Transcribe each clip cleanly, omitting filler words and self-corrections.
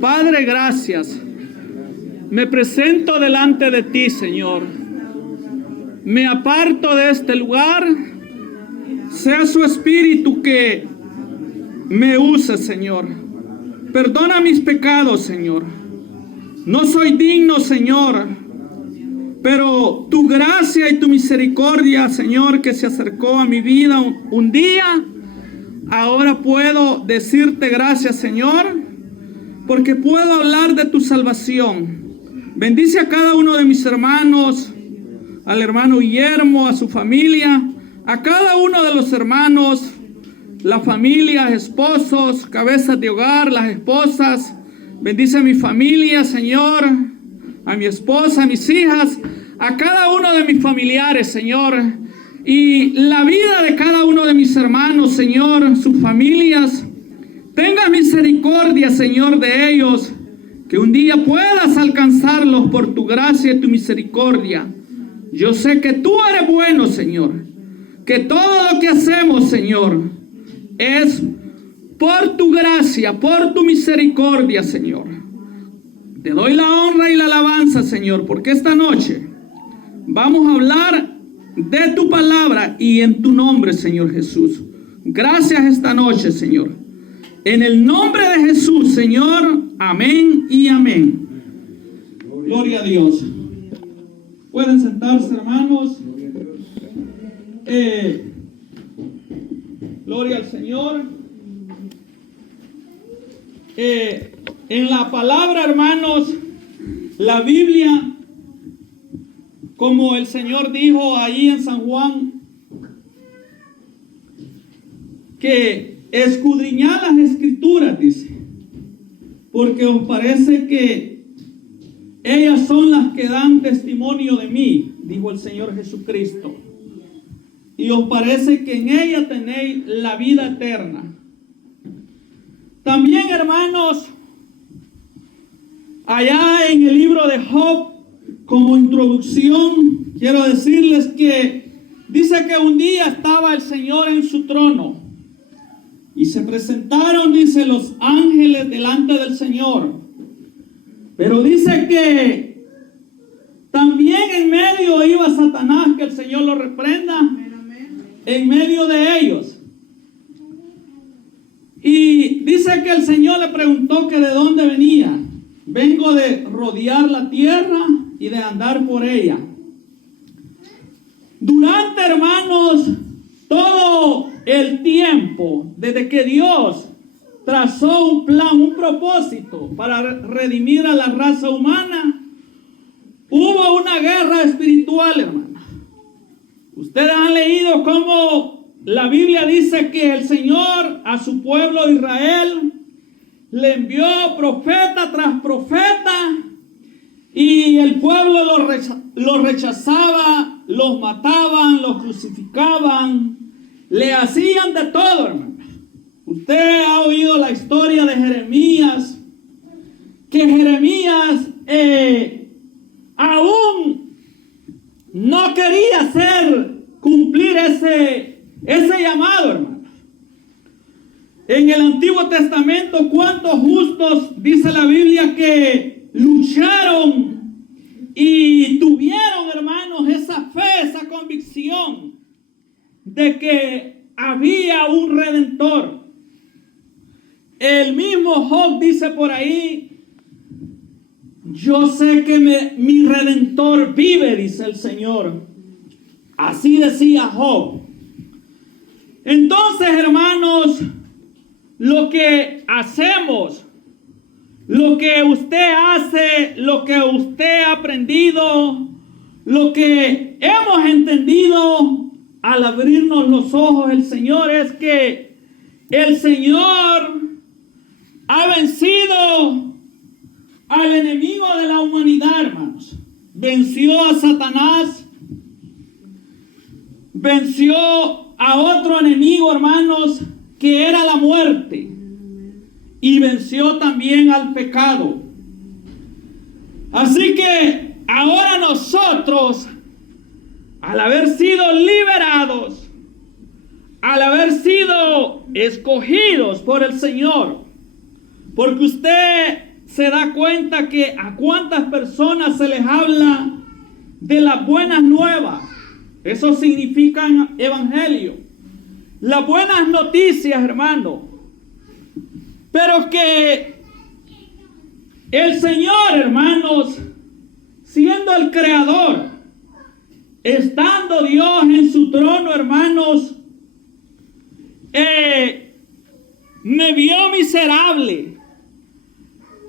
Padre, gracias. Me presento delante de ti, Señor. Me aparto de este lugar. Sea su espíritu que me use, Señor. Perdona mis pecados, Señor. No soy digno, Señor, pero tu gracia y tu misericordia, Señor, que se acercó a mi vida un día, ahora puedo decirte gracias, Señor, porque puedo hablar de tu salvación. Bendice a cada uno de mis hermanos, al hermano Guillermo, a su familia, a cada uno de los hermanos, las familias, esposos, cabezas de hogar, las esposas. Bendice a mi familia, Señor, a mi esposa, a mis hijas, a cada uno de mis familiares, Señor, y la vida de cada uno de mis hermanos, Señor, sus familias. Tenga misericordia, Señor, de ellos, que un día puedas alcanzarlos por tu gracia y tu misericordia. Yo sé que tú eres bueno, Señor, que todo lo que hacemos, Señor, es por tu gracia, por tu misericordia, Señor. Te doy la honra y la alabanza, Señor, porque esta noche vamos a hablar de tu palabra y en tu nombre, Señor Jesús. Gracias esta noche, Señor. En el nombre de Jesús, Señor. Amén y amén. Gloria a Dios. Pueden sentarse, hermanos. Gloria al Señor. En la palabra, hermanos, la Biblia, como el Señor dijo ahí en San Juan, que escudriñad las Escrituras, dice, porque os parece que ellas son las que dan testimonio de mí, dijo el Señor Jesucristo, y os parece que en ella tenéis la vida eterna. También, hermanos, allá en el libro de Job, como introducción, quiero decirles que dice que un día estaba el Señor en su trono y se presentaron, dice, los ángeles delante del Señor. Pero dice que también en medio iba Satanás, que el Señor lo reprenda, en medio de ellos. Y dice que el Señor le preguntó que de dónde venía. Vengo de rodear la tierra y de andar por ella. Durante, hermanos, todo el tiempo, desde que Dios trazó un plan, un propósito para redimir a la raza humana, hubo una guerra espiritual, hermanos. Ustedes han leído cómo la Biblia dice que el Señor a su pueblo de Israel le envió profeta tras profeta y el pueblo lo rechazaba, los mataban, los crucificaban, le hacían de todo, hermano. Usted ha oído la historia de Jeremías, que Jeremías aún no quería cumplir ese llamado, hermano. En el Antiguo Testamento, ¿cuántos justos, dice la Biblia, que lucharon y tuvieron, hermanos, esa fe, esa convicción de que había un Redentor? El mismo Job dice por ahí: yo sé que mi Redentor vive, dice el Señor. Así decía Job. Entonces, hermanos, lo que hacemos, lo que usted hace, lo que usted ha aprendido, lo que hemos entendido al abrirnos los ojos el Señor, es que el Señor ha vencido al enemigo de la humanidad, hermanos. Venció a Satanás, venció a otro enemigo, hermanos, que era la muerte, y venció también al pecado. Así que ahora nosotros, al haber sido liberados, al haber sido escogidos por el Señor, porque usted se da cuenta que a cuántas personas se les habla de las buenas nuevas. Eso significa evangelio. Las buenas noticias, hermano. Pero que el Señor, hermanos, siendo el creador, estando Dios en su trono, hermanos, me vio miserable.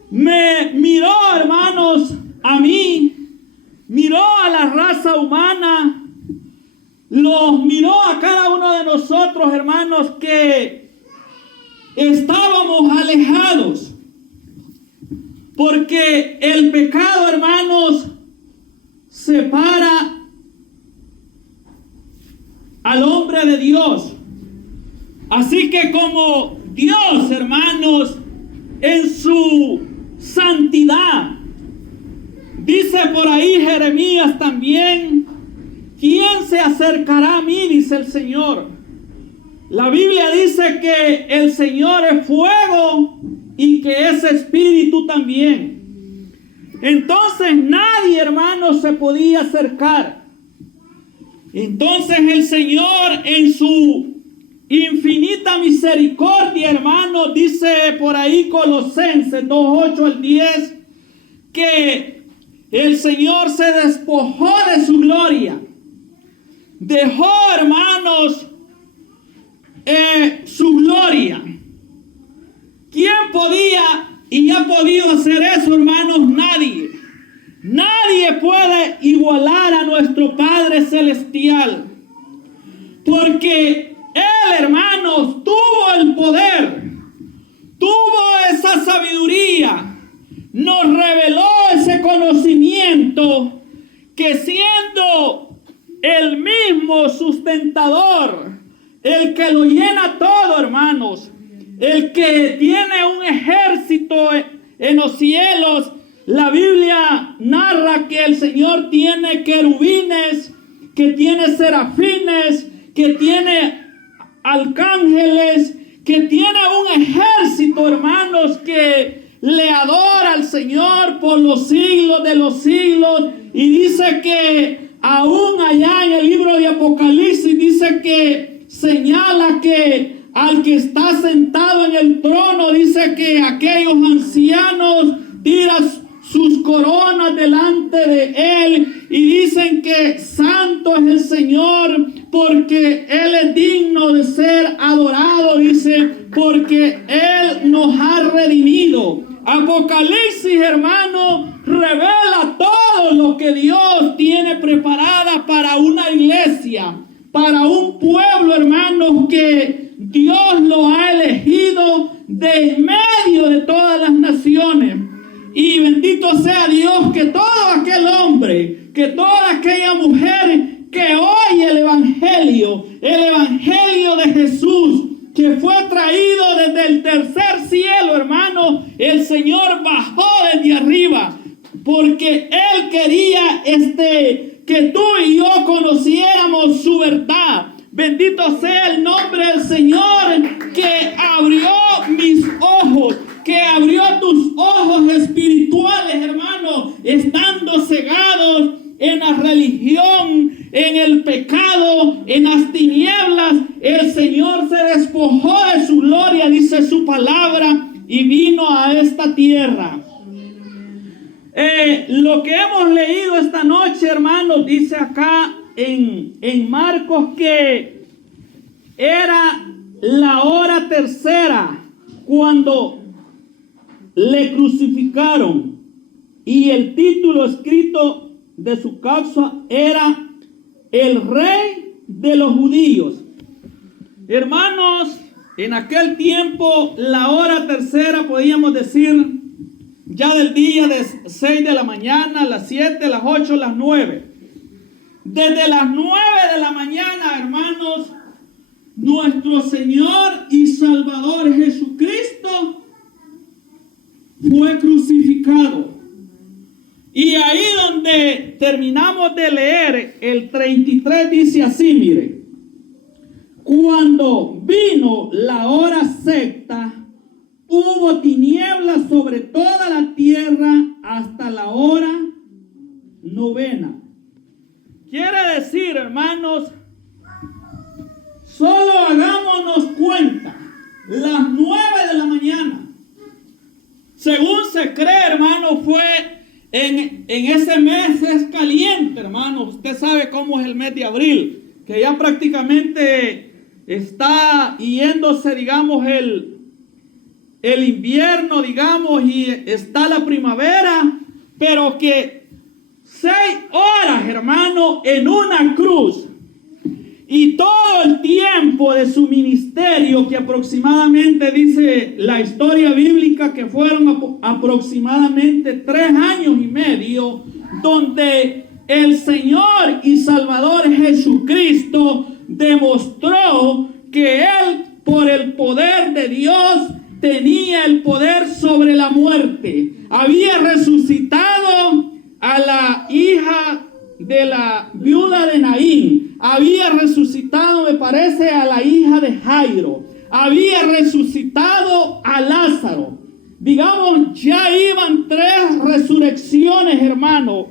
Me miró, hermanos, a mí, miró a la raza humana, los miró a cada uno de nosotros, hermanos, que estábamos alejados. Porque el pecado, hermanos, separa al hombre de Dios. Así que como Dios, hermanos, en su santidad, dice por ahí Jeremías también, ¿quién se acercará a mí? Dice el Señor. La Biblia dice que el Señor es fuego y que es espíritu también. Entonces nadie, hermanos, se podía acercar. Entonces el Señor en su infinita misericordia, hermanos, dice por ahí Colosenses 2:8 al 10, que el Señor se despojó de su gloria. Dejó, hermanos, su gloria. ¿Quién podía y ha podido hacer eso, hermanos? Nadie. Nadie puede igualar a nuestro Padre Celestial. Porque Él, hermanos, tuvo el poder, tuvo esa sabiduría, nos reveló ese conocimiento, que siendo el mismo sustentador, el que lo llena todo, hermanos, el que tiene un ejército en los cielos. La Biblia narra que el Señor tiene querubines, que tiene serafines, que tiene arcángeles, que tiene un ejército, hermanos, que le adora al Señor por los siglos de los siglos. Y dice que aún allá en el libro de Apocalipsis, dice que señala que al que está sentado en el trono, dice que aquellos ancianos tiran sus coronas delante de Él y dicen que santo es el Señor, porque Él es digno de ser adorado, dice, porque Él nos ha redimido. Apocalipsis, hermano, revela todo lo que Dios tiene preparada para una iglesia, para un pueblo, hermanos, que Dios lo ha elegido de en medio de todas las naciones. Y bendito sea Dios, que todo aquel hombre, que toda aquella mujer que oye el Evangelio de Jesús, que fue traído desde el tercer cielo, hermano, el Señor bajó desde arriba, porque Él quería que tú y yo conociéramos su verdad. Bendito sea el nombre del Señor, que abrió mis ojos, que abrió tus ojos espirituales, hermano, estando cegados en la religión, en el pecado, en las tinieblas. El Señor se despojó de su gloria, dice su palabra, y vino a esta tierra. Lo que hemos leído esta noche, hermanos, dice acá en Marcos que era la hora tercera cuando le crucificaron, y el título escrito de su causa era el Rey de los Judíos. Hermanos, en aquel tiempo la hora tercera, podíamos decir, ya del día de 6 de la mañana, las 7, las 8, las 9. Desde las 9 de la mañana, hermanos, nuestro Señor y Salvador Jesucristo fue crucificado. Y ahí donde terminamos de leer, el 33 dice así, mire: cuando vino la hora sexta, hubo tinieblas sobre toda la tierra hermanos, solo hagámonos cuenta, las 9 de la mañana, según se cree, hermano, fue en ese mes es caliente, hermano. Usted sabe cómo es el mes de abril, que ya prácticamente está yéndose, digamos, el invierno, digamos, y está la primavera, pero que 6 horas, hermano, en una cruz, y todo el tiempo de su ministerio, que aproximadamente dice la historia bíblica que fueron aproximadamente 3 años y medio, donde el Señor y Salvador Jesucristo demostró que Él, por el poder de Dios, tenía el poder sobre la muerte. Había resucitado a la hija de la viuda de Naín. Había resucitado, me parece, a la hija de Jairo. Había resucitado a Lázaro. Digamos, ya iban 3 resurrecciones, hermano.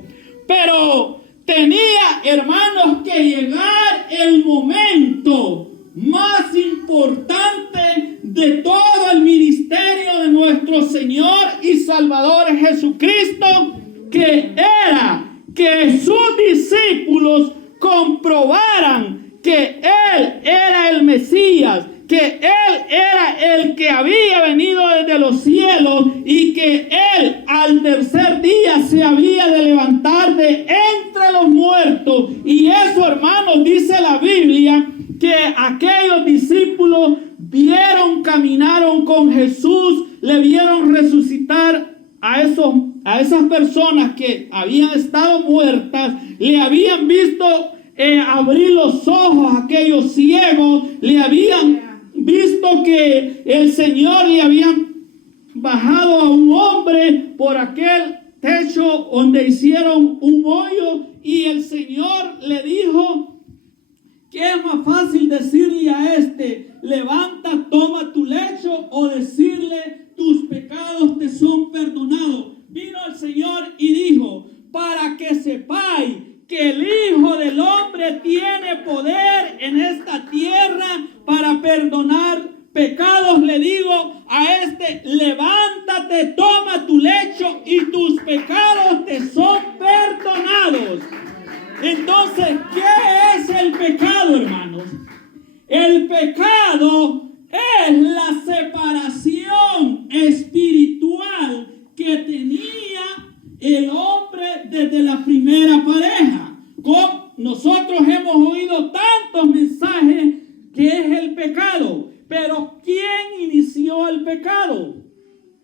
Pero tenía, hermanos, que llegar el momento más importante de todo el ministerio de nuestro Señor y Salvador Jesucristo, que era que sus discípulos comprobaran que Él era el Mesías, que Él era el que había venido desde los cielos y que Él al tercer día se había de levantar de entre los muertos. Y eso, hermanos, dice la Biblia, que aquellos discípulos caminaron con Jesús, le vieron resucitar a esas personas que habían estado muertas, le habían visto abrir los ojos a aquellos ciegos, le habían visto que el Señor le había bajado a un hombre por aquel techo donde hicieron un hoyo, y el Señor le dijo: ¿qué es más fácil decirle a levanta, toma tu lecho, o decirle, tus pecados te son perdonados? Vino el Señor y dijo: para que sepáis que el Hijo del Hombre tiene poder en esta tierra para perdonar pecados, le digo a levántate, toma tu lecho y tus pecados te son perdonados. Entonces, ¿qué es el pecado, hermanos? El pecado es la separación espiritual que tenía el hombre desde la primera pareja. Nosotros hemos oído tantos mensajes que es el pecado, pero ¿quién inició el pecado?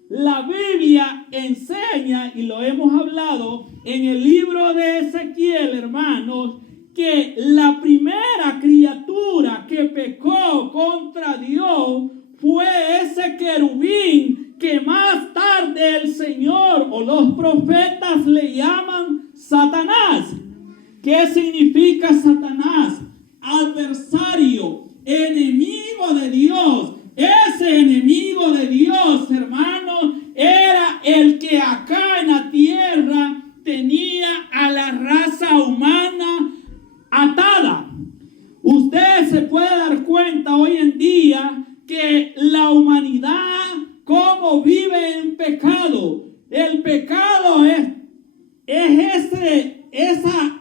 La Biblia enseña, y lo hemos hablado en el libro de Ezequiel, hermanos, que la primera criatura que pecó contra Dios fue ese querubín que más tarde el Señor o los profetas le llaman Satanás. ¿Qué significa Satanás? Adversario, enemigo de Dios. Ese enemigo de Dios, hermanos, era el que acá en la tierra tenía a la raza humana atada. Usted se puede dar cuenta hoy en día que la humanidad, cómo vive en pecado. El pecado es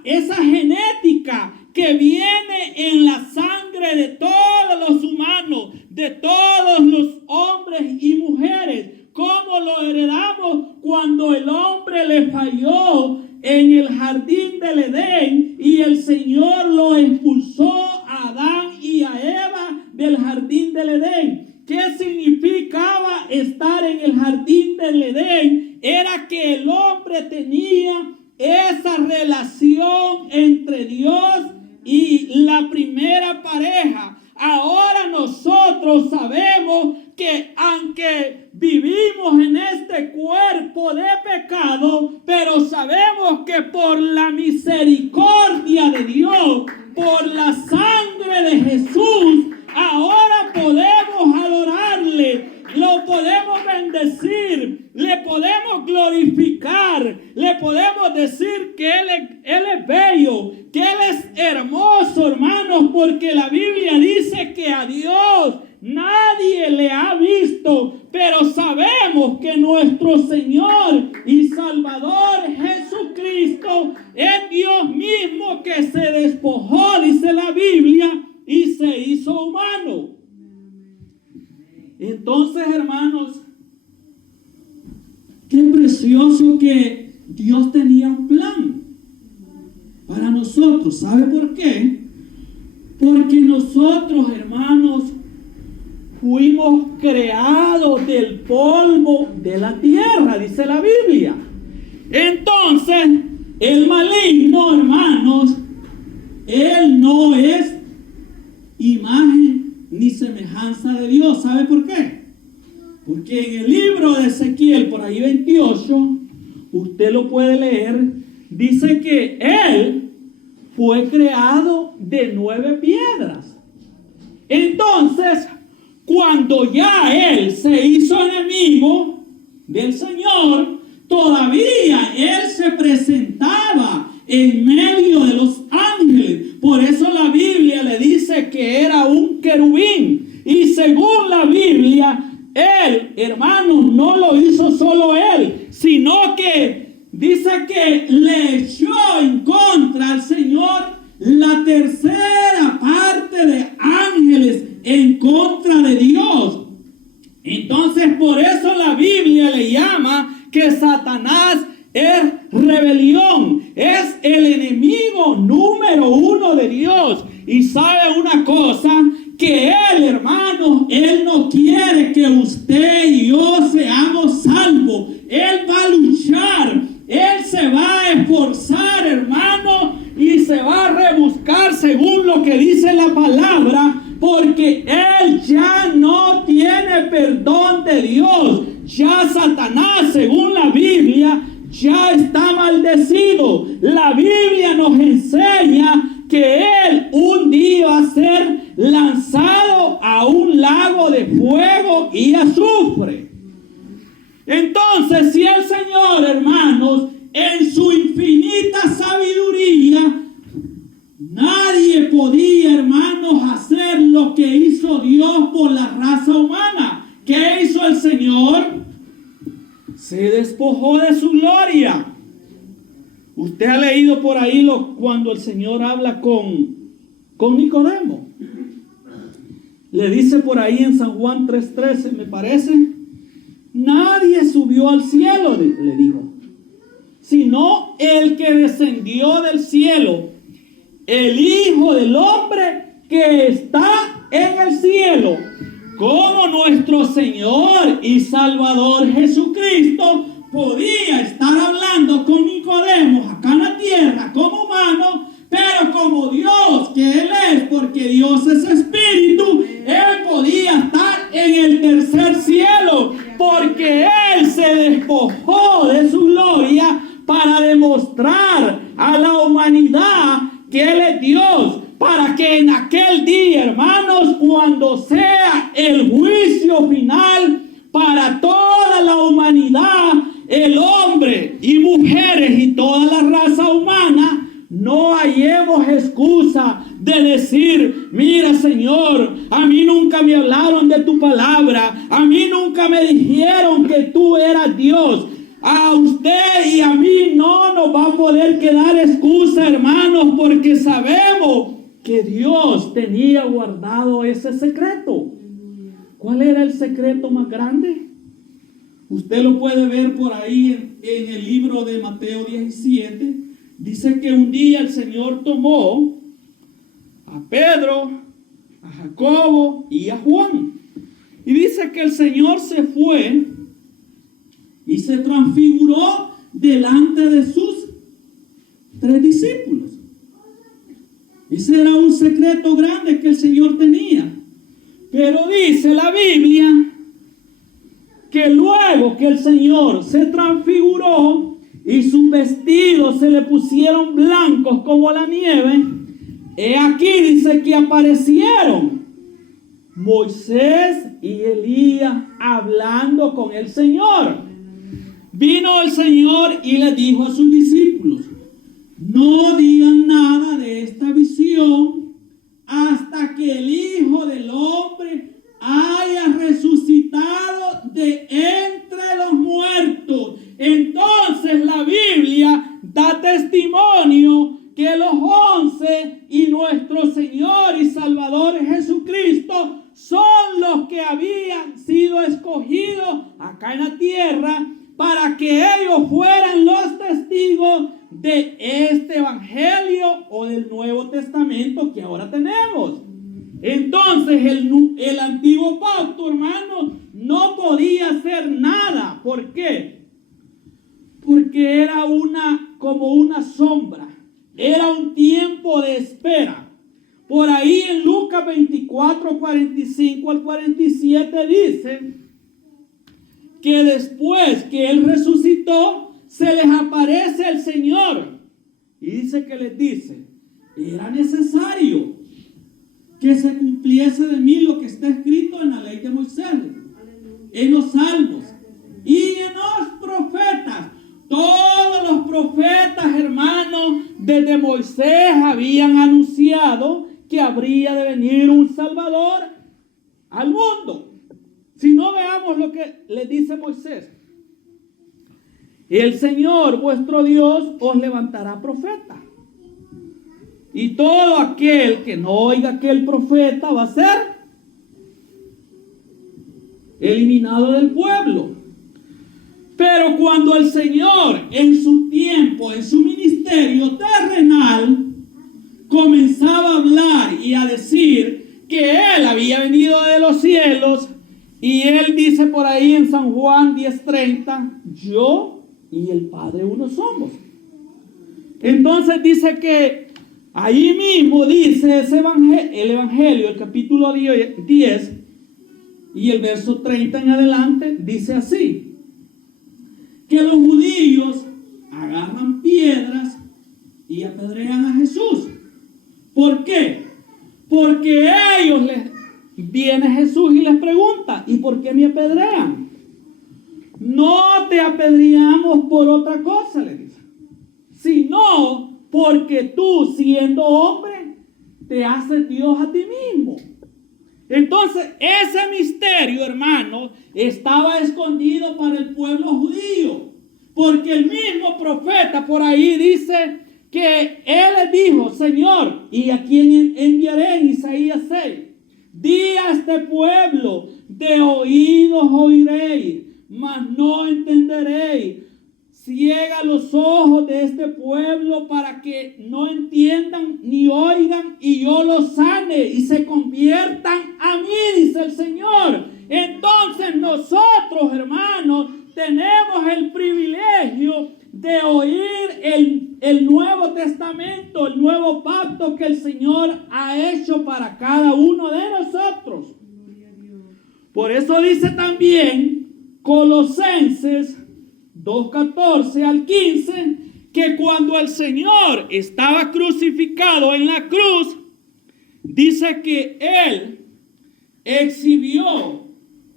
esa genética que viene en la sangre de todos los humanos, de todos los hombres y mujeres. ¿Cómo lo heredamos? Cuando el hombre le falló en el jardín del Edén y el Señor lo expulsó a Adán y a Eva del jardín del Edén. ¿Qué significaba estar en el jardín del Edén? Era que el hombre tenía esa relación entre Dios y la primera pareja. Ahora nosotros sabemos que aunque vivimos en este cuerpo de pecado, pero sabemos que por la misericordia de Dios, por la sangre de Jesús, ahora podemos adorarle, lo podemos bendecir, le podemos glorificar glorificar, le podemos decir que Él es bello, que Él es hermoso, hermanos, porque la Biblia dice que a Dios nadie le ha visto, pero sabemos que nuestro Señor y Salvador Jesucristo es Dios mismo que se despojó, dice la Biblia, y se hizo humano. Entonces, hermanos, qué precioso que Dios tenía un plan para nosotros. ¿Sabe por qué? Porque nosotros, hermanos, fuimos creados del polvo de la tierra, dice la Biblia. Entonces, el maligno, hermanos, él no es imagen ni semejanza de Dios. ¿Sabe por qué? Porque en el libro de Ezequiel, por ahí 28, usted lo puede leer, dice que él fue creado de 9 piedras. Entonces, cuando ya él se hizo enemigo del Señor, todavía él se presentaba en medio de los ángeles. Por eso la Biblia le dice que era un querubín. Y según la Biblia, él, hermanos, no lo hizo solo él, sino que dice que le echó en contra al Señor la tercera parte de ángeles en contra de Dios. Entonces, por eso la Biblia le llama que Satanás es rebelión, es el enemigo número 1 de Dios. Y sabe una cosa, que él, hermano, él no quiere que usted y yo seamos salvos. Él va a luchar, él se va a esforzar, hermano, y se va a rebuscar según lo que dice la palabra, porque él ya no tiene perdón de Dios. Ya Satanás, según la Biblia, ya está maldecido. La Biblia nos enseña que él un día va a ser lanzado a un lago de fuego y azufre. Entonces, si el Señor, hermanos, en su infinita sabiduría, nadie podía, hermanos, hacer lo que hizo Dios por la raza humana. ¿Qué hizo el Señor? Se despojó de su gloria. Usted ha leído por ahí cuando el Señor habla con Nicodemo. Le dice por ahí en San Juan 3:13, me parece, nadie subió al cielo, le dijo, sino el que descendió del cielo, el Hijo del Hombre que está en el cielo. Como nuestro Señor y Salvador Jesucristo podía estar hablando con Nicodemo acá en la tierra como humano, pero como Dios que Él es, porque Dios es espíritu, Él podía estar en el tercer cielo, porque Él se despojó de su gloria para demostrar a la humanidad que Él es Dios, para que en aquel día, hermanos, cuando sea el juicio final para toda la humanidad, el hombre y mujeres y toda la raza humana, no hallemos excusa de decir, mira, Señor, a mí nunca me hablaron de tu palabra, a mí nunca me dijeron que tú eras Dios. A usted y a mí no nos va a poder quedar excusa, hermanos, porque sabemos que Dios tenía guardado ese secreto. ¿Cuál era el secreto más grande? Usted lo puede ver por ahí en el libro de Mateo 17. Dice que un día el Señor tomó a Pedro, a Jacobo y a Juan. Y dice que el Señor se fue y se transfiguró delante de sus 3 discípulos. Ese era un secreto grande que el Señor tenía. Pero dice la Biblia que luego que el Señor se transfiguró y sus vestidos se le pusieron blancos como la nieve, he aquí dice que aparecieron Moisés y Elías hablando con el Señor. vino el Señor y le dijo a sus discípulos: no digan nada de esta visión hasta que el Hijo del Hombre haya resucitado de entre los muertos. Entonces la Biblia da testimonio que los 11 y nuestro Señor y Salvador Jesucristo son los que habían sido escogidos acá en la tierra para que ellos fueran los testigos de este evangelio o del Nuevo Testamento que ahora tenemos. Entonces el antiguo pacto, hermano, no podía hacer nada. ¿Por qué? Porque era como una sombra. Era un tiempo de espera. Por ahí en Lucas 24, 45 al 47 dice que después que Él resucitó, se les aparece el Señor. Y dice que les dice: era necesario que se cumpliese de mí lo que está escrito en la ley de Moisés, en los salmos y en los profetas. Todos los profetas, hermanos, desde Moisés habían anunciado que habría de venir un Salvador al mundo. Si no, veamos lo que le dice Moisés: el Señor vuestro Dios os levantará profeta, y todo aquel que no oiga aquel profeta va a ser eliminado del pueblo. Pero cuando el Señor en su tiempo, en su ministerio terrenal, comenzaba a hablar y a decir que Él había venido de los cielos, y Él dice por ahí en San Juan 10:30, yo y el Padre uno somos. Entonces dice que ahí mismo dice el Evangelio, el capítulo 10 y el verso 30 en adelante, dice así: que los judíos agarran piedras y apedrean a Jesús. ¿Por qué? Porque viene Jesús y les pregunta: ¿y por qué me apedrean? No te apedreamos por otra cosa, le dice, sino porque tú, siendo hombre, te haces Dios a ti mismo. Entonces, ese misterio, hermano, estaba escondido para el pueblo judío, porque el mismo profeta por ahí dice que él le dijo: Señor, ¿y a quién enviaré? En Isaías 6. Di a este pueblo: de oídos oiréis, mas no entenderéis. Ciega los ojos de este pueblo para que no entiendan ni oigan, y yo los sane y se conviertan a mí, dice el Señor. Entonces nosotros, hermanos, tenemos el privilegio de oír el Nuevo Testamento, el nuevo pacto que el Señor ha hecho para cada uno de nosotros. Por eso dice también Colosenses 2:14 al 15, que cuando el Señor estaba crucificado en la cruz, dice que Él exhibió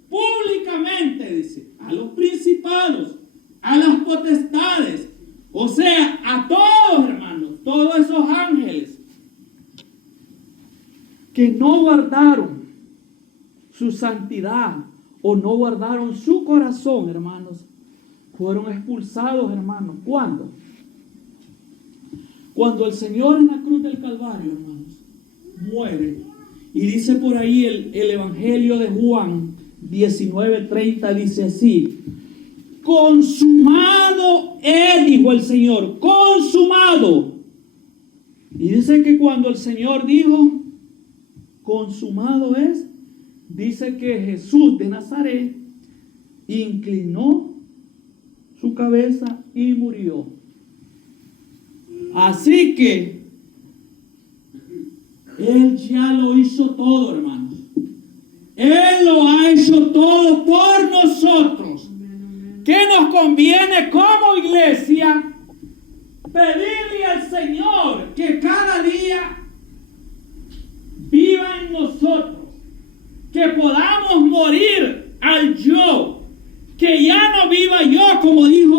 públicamente, dice, a los principados, a las potestades, o sea, a todos, hermanos, todos esos ángeles que no guardaron su santidad o no guardaron su corazón, hermanos, fueron expulsados, hermanos. ¿Cuándo? Cuando el Señor en la cruz del Calvario, hermanos, muere. Y dice por ahí el Evangelio de Juan 19:30, dice así: consumado es, dijo el Señor, consumado. Y dice que cuando el Señor dijo consumado es, dice que Jesús de Nazaret inclinó su cabeza y murió. Así que Él ya lo hizo todo, hermanos. Él lo ha hecho todo por nosotros. ¿Qué nos conviene como iglesia? Pedirle al Señor que cada día viva en nosotros, que podamos morir al yo, que ya no viva yo, como dijo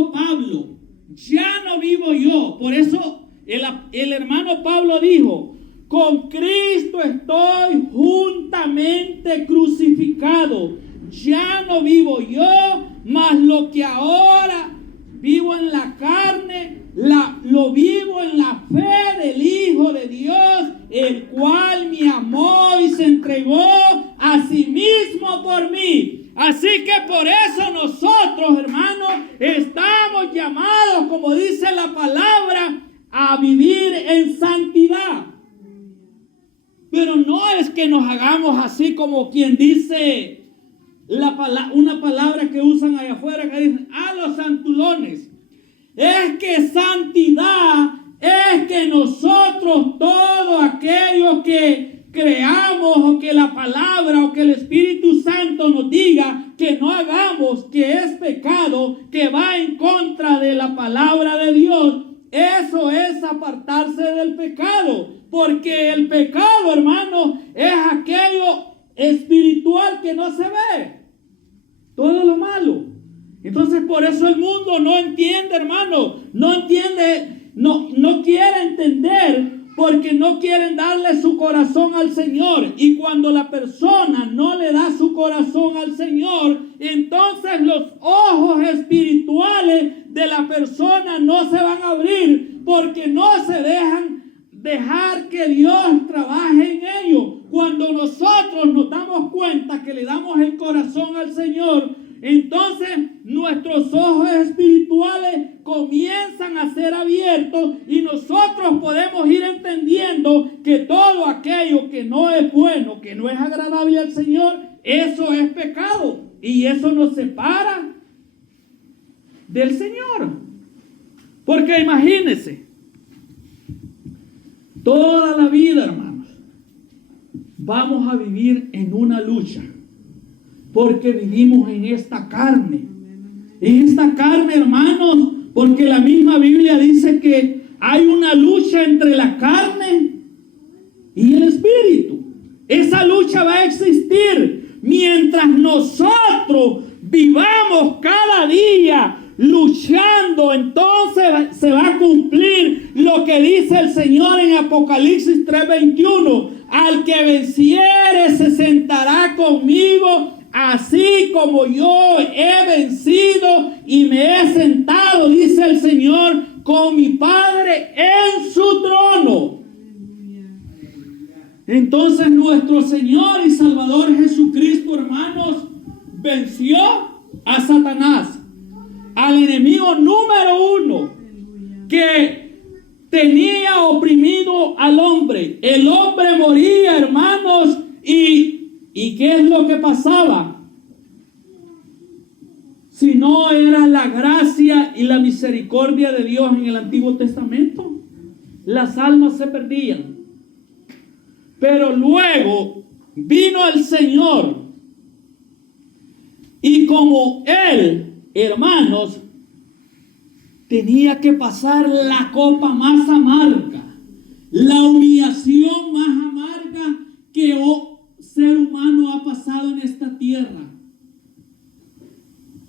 Por eso el hermano Pablo dijo, con Cristo estoy juntamente crucificado. Ya no vivo yo, mas lo que ahora vivo en la carne, lo vivo en la fe del Hijo de Dios, el cual me amó y se entregó a sí mismo por mí. Así que por eso nosotros, hermanos, estamos llamados, como dice la palabra, a vivir en santidad. Pero no es que nos hagamos así como quien dice una palabra que usan allá afuera, que dicen, los santulones. Es que santidad es que nosotros, todos aquellos que creamos o que la palabra o que el Espíritu Santo nos diga que no hagamos, que es pecado, que va en contra de la palabra de Dios, eso es apartarse del pecado. Porque el pecado, hermano, es aquello espiritual que no se ve. Todo lo malo. Entonces por eso el mundo no entiende, hermano. No entiende, no quiere entender, porque no quieren darle su corazón al Señor. Y cuando la persona no le da su corazón al Señor, entonces los ojos espirituales de la persona no se van a abrir, porque no se dejar que Dios trabaje en ellos. Cuando nosotros nos damos cuenta que le damos el corazón al Señor, entonces nuestros ojos espirituales comienzan a ser abiertos y nosotros podemos ir entendiendo que todo aquello que no es bueno, que no es agradable al Señor, eso es pecado y eso nos separa del Señor. Porque imagínense, toda la vida, hermanos, vamos a vivir en una lucha. Porque vivimos en esta carne. En esta carne, hermanos, porque la misma Biblia dice que hay una lucha entre la carne y el espíritu. Esa lucha va a existir mientras nosotros vivamos cada día luchando. Entonces se va a cumplir lo que dice el Señor en Apocalipsis 3:21. Al que venciere se sentará conmigo, así como yo he vencido y me he sentado, dice el Señor, con mi Padre en su trono. Entonces nuestro Señor y Salvador Jesucristo, hermanos, venció a Satanás, al enemigo número uno que tenía oprimido al hombre. El hombre moría, hermanos, ¿y qué es lo que pasaba? Si no era la gracia y la misericordia de Dios en el Antiguo Testamento, las almas se perdían. Pero luego vino el Señor y como Él, hermanos, tenía que pasar la copa más amarga, la humillación más amarga que ser humano ha pasado en esta tierra.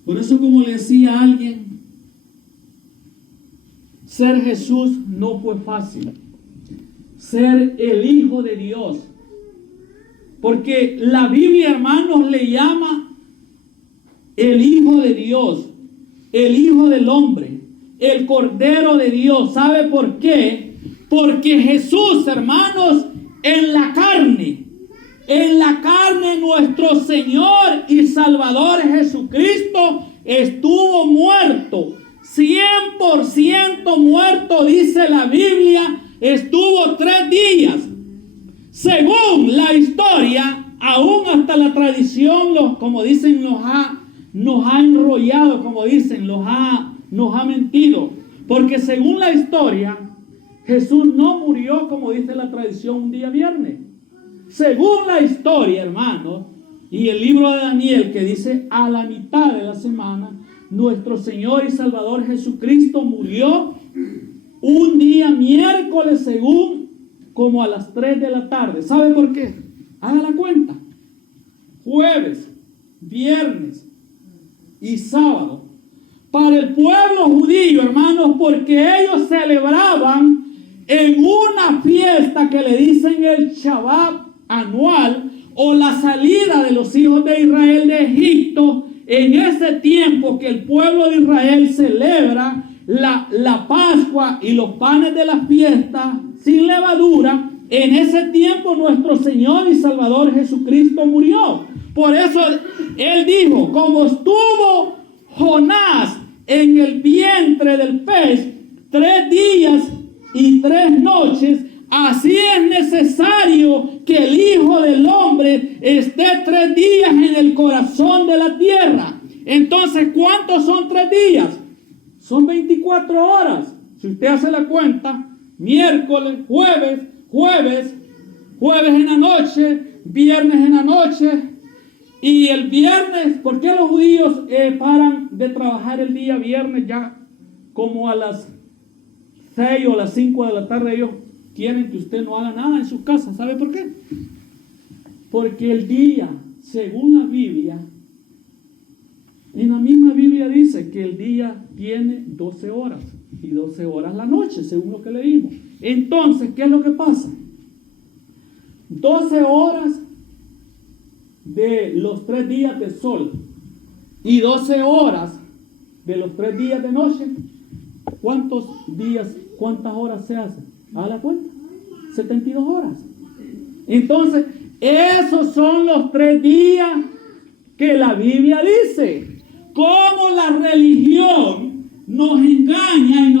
Por eso, como le decía a alguien, ser Jesús no fue fácil. Ser el Hijo de Dios. Porque la Biblia, hermanos, le llama el Hijo de Dios, el Hijo del Hombre, el Cordero de Dios. ¿Sabe por qué? Porque Jesús, hermanos, en la carne nuestro Señor y Salvador Jesucristo estuvo muerto, 100% muerto, dice la Biblia. Estuvo 3 días. Según la historia, aún hasta la tradición, como dicen, nos ha enrollado, como dicen, nos ha mentido. Porque según la historia, Jesús no murió, como dice la tradición, un día viernes. Según la historia, hermanos, y el libro de Daniel, que dice a la mitad de la semana, nuestro Señor y Salvador Jesucristo murió un día miércoles, según como a las 3 de la tarde. ¿Sabe por qué? Haga la cuenta. Jueves, viernes y sábado. para el pueblo judío, hermanos, porque ellos celebraban en una fiesta que le dicen el Shabbat anual o la salida de los hijos de Israel de Egipto. En ese tiempo que el pueblo de Israel celebra la Pascua y los panes de la fiesta sin levadura, en ese tiempo nuestro Señor y Salvador Jesucristo murió. Por eso Él dijo, como estuvo Jonás en el vientre del pez 3 días y 3 noches, así es necesario que el Hijo del Hombre esté 3 días en el corazón de la tierra. Entonces, ¿cuántos son 3 días? Son 24 horas. Si usted hace la cuenta, miércoles, jueves en la noche, viernes en la noche. Y el viernes, ¿por qué los judíos paran de trabajar el día viernes ya como a las 6 o las 5 de la tarde? Ellos quieren que usted no haga nada en su casa. ¿Sabe por qué? Porque el día, según la Biblia, en la misma Biblia dice que el día tiene 12 horas y 12 horas la noche, según lo que leímos. Entonces, ¿qué es lo que pasa? 12 horas de los 3 días de sol y 12 horas de los 3 días de noche. ¿Cuántas horas se hacen? ¿Haga la cuenta? 72 horas. Entonces, esos son los 3 días que la Biblia dice. Cómo la religión nos engaña y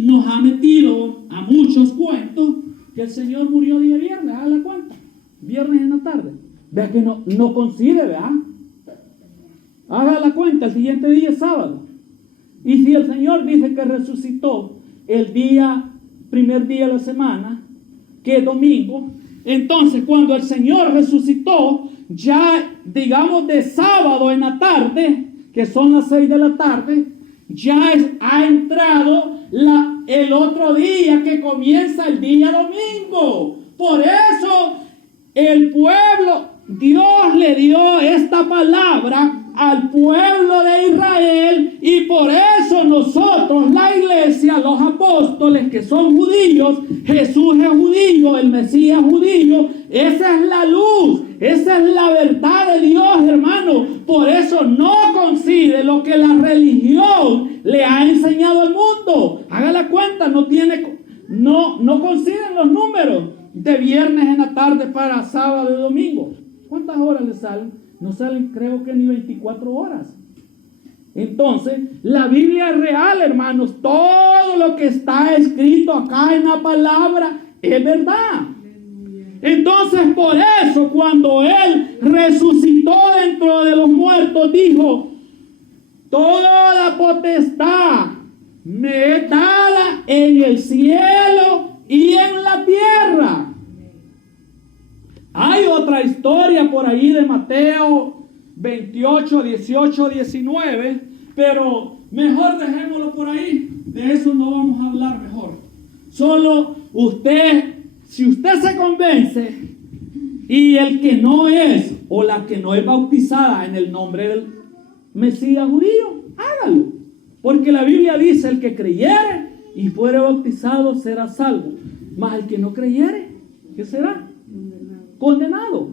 nos ha metido a muchos cuentos que el Señor murió día viernes. Haga la cuenta. Viernes en la tarde. Vea que no coincide, ¿verdad? Haga la cuenta, el siguiente día es sábado. Y si el Señor dice que resucitó el primer día de la semana, que es domingo, entonces cuando el Señor resucitó, ya digamos de sábado en la tarde, que son las 6 de la tarde, ya ha entrado el otro día que comienza el día domingo. Por eso el pueblo, Dios le dio esta palabra al pueblo de Israel, y por eso nosotros, la iglesia, los apóstoles que son judíos, Jesús es judío, el Mesías judío, esa es la luz, esa es la verdad de Dios, hermano. Por eso no coincide lo que la religión le ha enseñado al mundo. Haga la cuenta, no coinciden los números de viernes en la tarde para sábado y domingo. ¿Cuántas horas le salen? No salen, creo que ni 24 horas. Entonces, la Biblia es real, hermanos. Todo lo que está escrito acá en la palabra es verdad. Entonces, por eso, cuando Él resucitó dentro de los muertos, dijo: toda potestad me es dada en el cielo y en la tierra. Hay otra historia por ahí de Mateo 28, 18, 19, pero mejor dejémoslo por ahí. De eso no vamos a hablar mejor. Solo si usted se convence y el que no es o la que no es bautizada en el nombre del Mesías judío, hágalo. Porque la Biblia dice: el que creyere y fuere bautizado será salvo. Mas el que no creyere, ¿qué será? Condenado.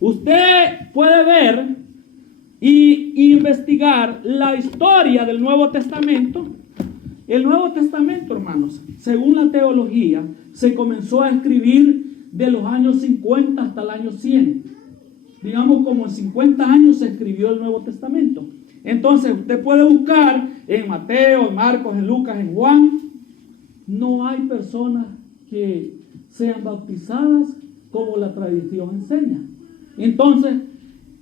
Usted puede ver y investigar la historia del Nuevo Testamento. El Nuevo Testamento, hermanos, según la teología, se comenzó a escribir de los años 50 hasta el año 100. Digamos, como en 50 años se escribió el Nuevo Testamento. Entonces, usted puede buscar en Mateo, en Marcos, en Lucas, en Juan. No hay personas que sean bautizadas como la tradición enseña. Entonces,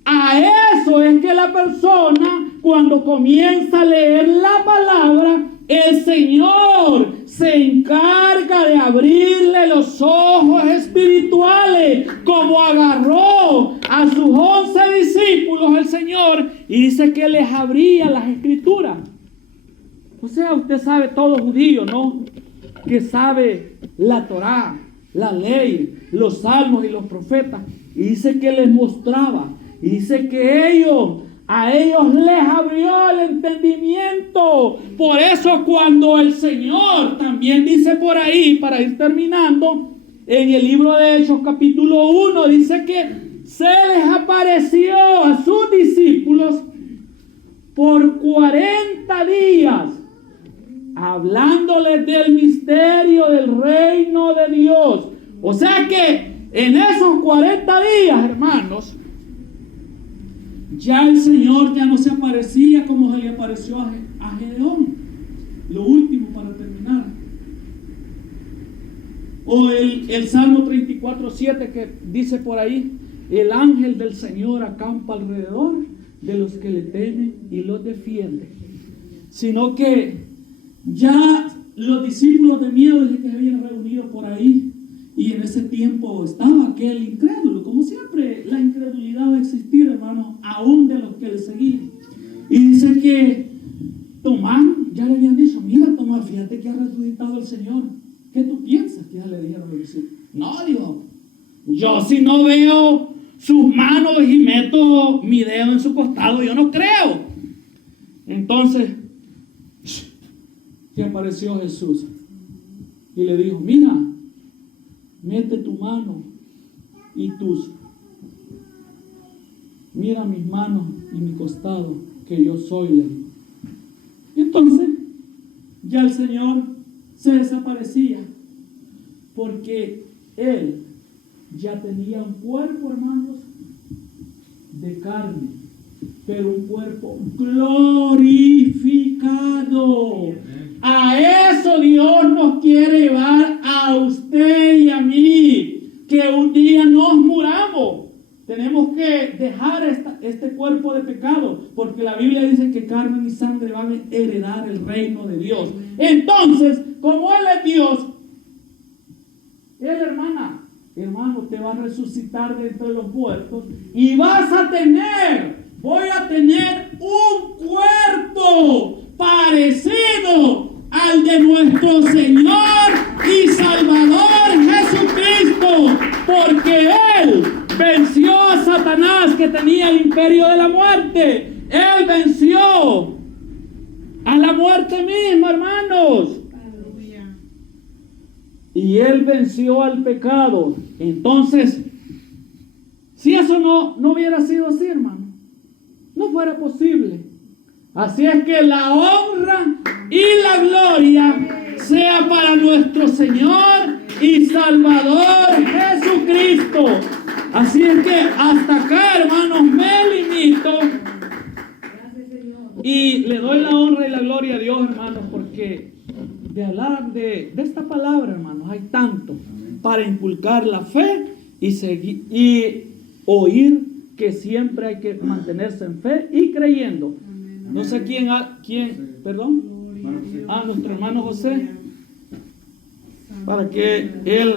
a eso es que la persona, cuando comienza a leer la palabra, el Señor se encarga de abrirle los ojos espirituales, como agarró a sus 11 discípulos el Señor, y dice que les abría las escrituras. O sea, usted sabe, todo judío, ¿no?, que sabe la Torá, la ley, los salmos y los profetas, y dice que les mostraba, y dice que ellos A ellos les abrió el entendimiento. Por eso cuando el Señor también dice por ahí, para ir terminando, en el libro de Hechos capítulo 1, dice que se les apareció a sus discípulos por 40 días, hablándoles del misterio del reino de Dios. O sea que en esos 40 días, hermanos, ya el Señor ya no se aparecía como se le apareció a Gedeón. Lo último para terminar. O el Salmo 34:7 que dice por ahí: el ángel del Señor acampa alrededor de los que le temen y los defiende. Sino que ya los discípulos de miedo que se habían reunido por ahí, y en ese tiempo estaba aquel incrédulo. Como siempre, la incredulidad va a existir, hermanos, aún de los que le seguían. Y dice que Tomás, ya le habían dicho: mira, Tomás, fíjate que ha resucitado el Señor. ¿Qué tú piensas? Que ya le dijeron los discípulos. No, dijo, yo si no veo sus manos y meto mi dedo en su costado, yo no creo. Entonces se apareció Jesús y le dijo: mira, mete tu mano y mira mis manos y mi costado, que yo soy, le dijo. Entonces ya el Señor se desaparecía, porque Él ya tenía un cuerpo, hermanos, de carne, pero un cuerpo glorificado. A eso Dios nos quiere llevar a usted y a mí, que un día nos muramos. Tenemos que dejar este cuerpo de pecado, porque la Biblia dice que carne y sangre van a heredar el reino de Dios. Entonces, como Él es Dios, Él, hermano, te va a resucitar de entre los muertos y voy a tener un cuerpo parecido al de nuestro Señor y Salvador Jesucristo, porque Él venció a Satanás, que tenía el imperio de la muerte. Él venció a la muerte misma, hermanos. Y Él venció al pecado. Entonces, si eso no hubiera sido así, hermano, no fuera posible. Así es que la honra y la gloria sea para nuestro Señor y Salvador Jesucristo. Así es que hasta acá, hermanos, me limito y le doy la honra y la gloria a Dios, hermanos, porque de hablar de esta palabra, hermanos, hay tanto para inculcar la fe y seguir y oír que siempre hay que mantenerse en fe y creyendo. No sé quién, perdón, nuestro hermano José, para que él